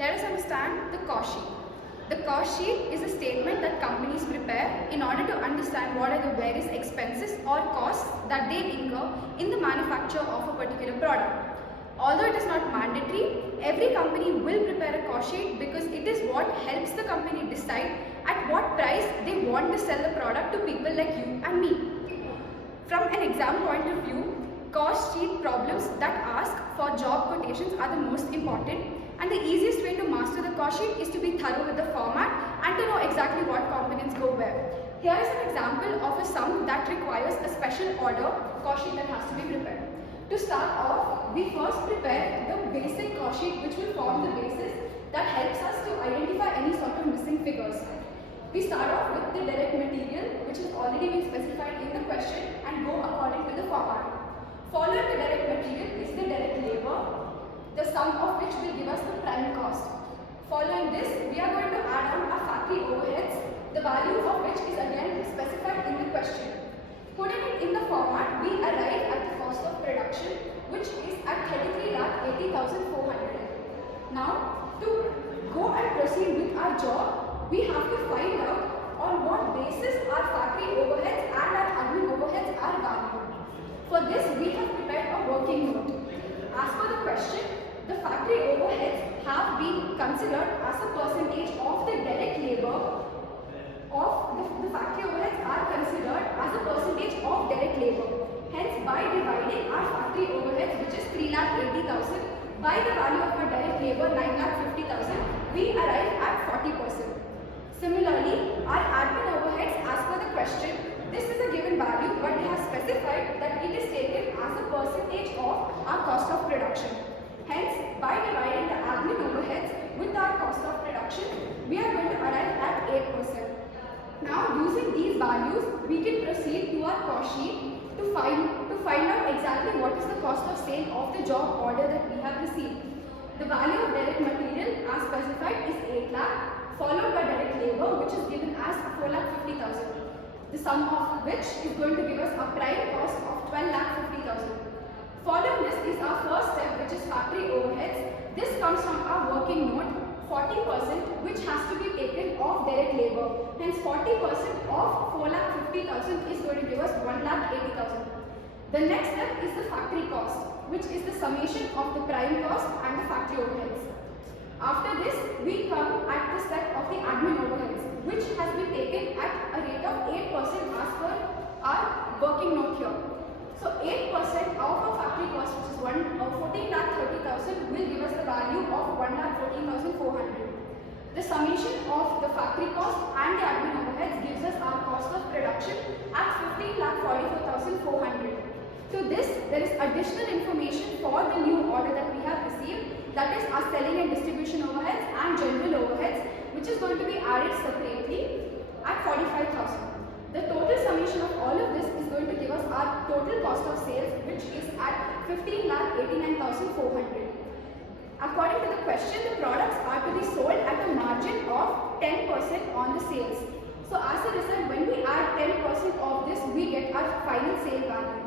Let us understand the cost sheet. The cost sheet is a statement that companies prepare in order to understand what are the various expenses or costs that they incur in the manufacture of a particular product. Although it is not mandatory, every company will prepare a cost sheet because it is what helps the company decide at what price they want to sell the product to people like you and me. From an exam point of view, cost sheet problems that ask for job quotations are the most important, and the easiest way to master the cost sheet is to be thorough with the format and to know exactly what components go where. Here is an example of a sum that requires a special order cost sheet that has to be prepared. To start off, we first prepare the basic cost sheet which will form the basis that helps us to identify any sort of missing figures. We start off with the direct material which has already been specified in the question and go according to the format. Following the direct material is the direct labor, the sum of which will give us the prime cost. Following this, we are going to add on our factory overheads, the value of which is again specified in the question. Putting it in the format, we arrive at the cost of production, which is at 33,80,400. Now, to go and proceed with our job, we have to find out on what basis our factory overheads and our admin overheads are valued. For this, we have prepared a working note. As per the question, the factory overheads have been considered as a percentage of the direct labor the factory overheads are considered as a percentage of direct labor. Hence, by dividing our factory overheads, which is 3,80,000, by the value of our direct labor, 9,50,000, we arrive at 40%. Similarly, our admin overheads, as per the question, this is a given value, but we have specified that it is taken as a percentage of our cost of production. Hence, by dividing the admin overheads with our cost of production, we are going to arrive at 8%. Now, using these values, we can proceed to our cost sheet to find out exactly what is the cost of sale of the job order that we have received. The value of direct material as specified is 8 lakh, followed by direct labor, which is given as 4,50,000. The sum of which is going to give us a prime cost of 12,50,000. Following this is our first step, which is factory overheads. This comes from our working note, 40%, which has to be taken off direct labor. Hence, 40% of 4,50,000 is going to give us 1,80,000. The next step is the factory cost, which is the summation of the prime cost and the factory overheads. After this, we come at the step of the admin overheads, which has been taken at a rate of 8% as per our working note here. So 8% of our factory cost, which is 14,30,000, will give us the value of 1,14,400. The summation of the factory cost and the admin overheads gives us our cost of production at 15,44,400. To this, there is additional information for the new order that we have received, that is our selling and distribution overheads and general overheads, which is going to be added separately at 45,000. The total summation of all of this is going to give us our total cost of sales, which is at 15,89,400. According to the question, the products are to be sold at a margin of 10% on the sales. So as a result, when we add 10% of this, we get our final sale value.